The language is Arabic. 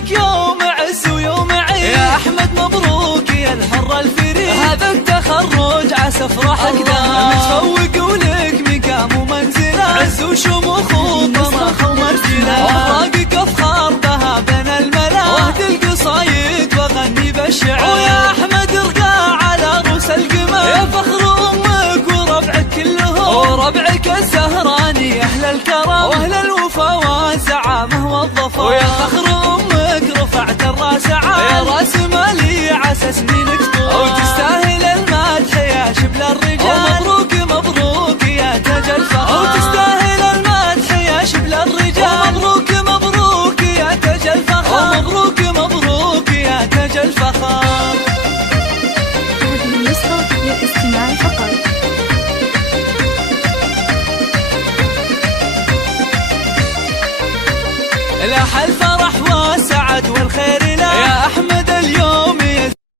لك يوم عز ويوم عيد يا أحمد، مبروك يا الحر الفريد، هذا التخرج عسى افرحك دام، متفوق ولك مقام ومنزله، عز وشموخ وطمخ ومرجله، أوراقك أفخار بها بين الملا، واهدي القصايد وغني بالشعر، ويا أحمد ارقى على رؤوس القمم، يا فخر أمك وربعك كلهم، وربعك الزهراني أهل الكرم وأهل الوفا والزعامة والظفر، ويا فخر أمك رفعت الراس عال، يا راس مالي عسى سنينك طول، وتستاهل المدح يا شبل الرجال، ومبروك مبروك يا تاج الفخر، وتستاهل المدح يا شبل الرجال، ومبروك مبروك يا تاج الفخر، ومبروك مبروك يا تاج الفخر. هذه النسخة للاستماع فقط. لاح الفرح